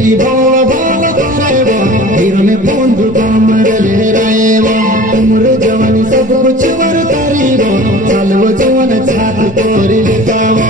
टेकी भाव भाव करेबो हिरने बंधु कमरले रहेबो उम्र जवानी सब कुछ वर करीबो चलबो जवान छात तोरी लेताबो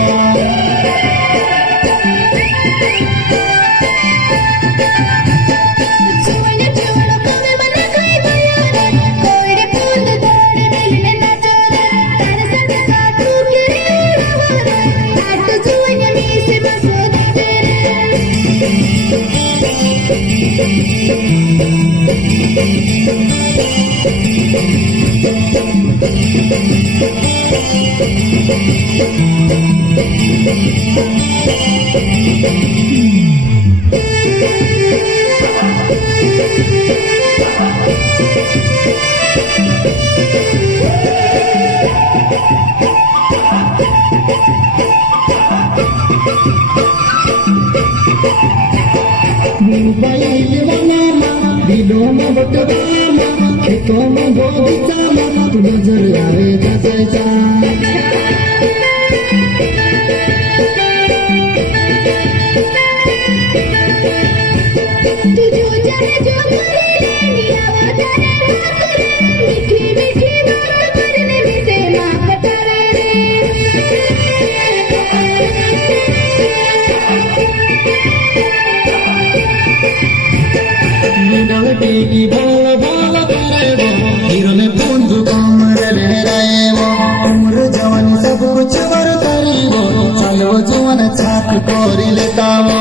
दिलों में बटवामा खेतों में बगीचामा तू नजर आवे जैसा तू जो जाने जो करे निया वादाने मीठी मीठी बात करने में से माँ कतरे टेकी भाव भाव करेबो हिरने बंधु कमरले रहेबो उम्र जवानी सब कुछ वर करीबो चलो जवान छात तोरी लेताबो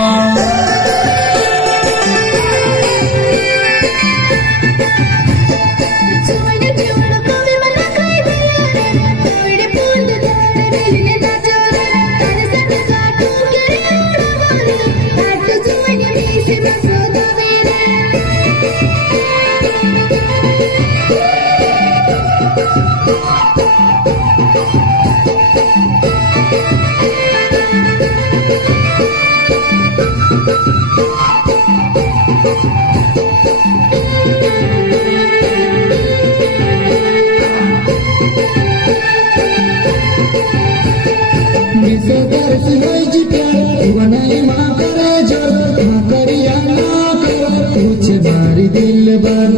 दिल बन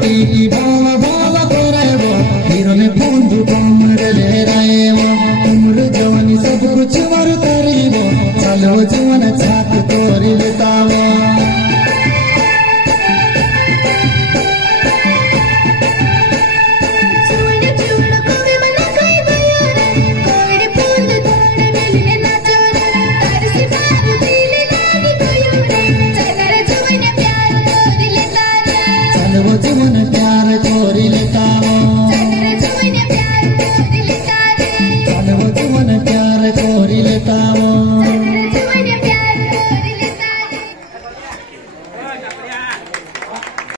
टेकी भाव भाव करेबो हिरने बंधु कमरले रहेबो उम्र जवानी सब कुछ वर करीबो चलो जवान छात तोरी लेताबो चलो जवान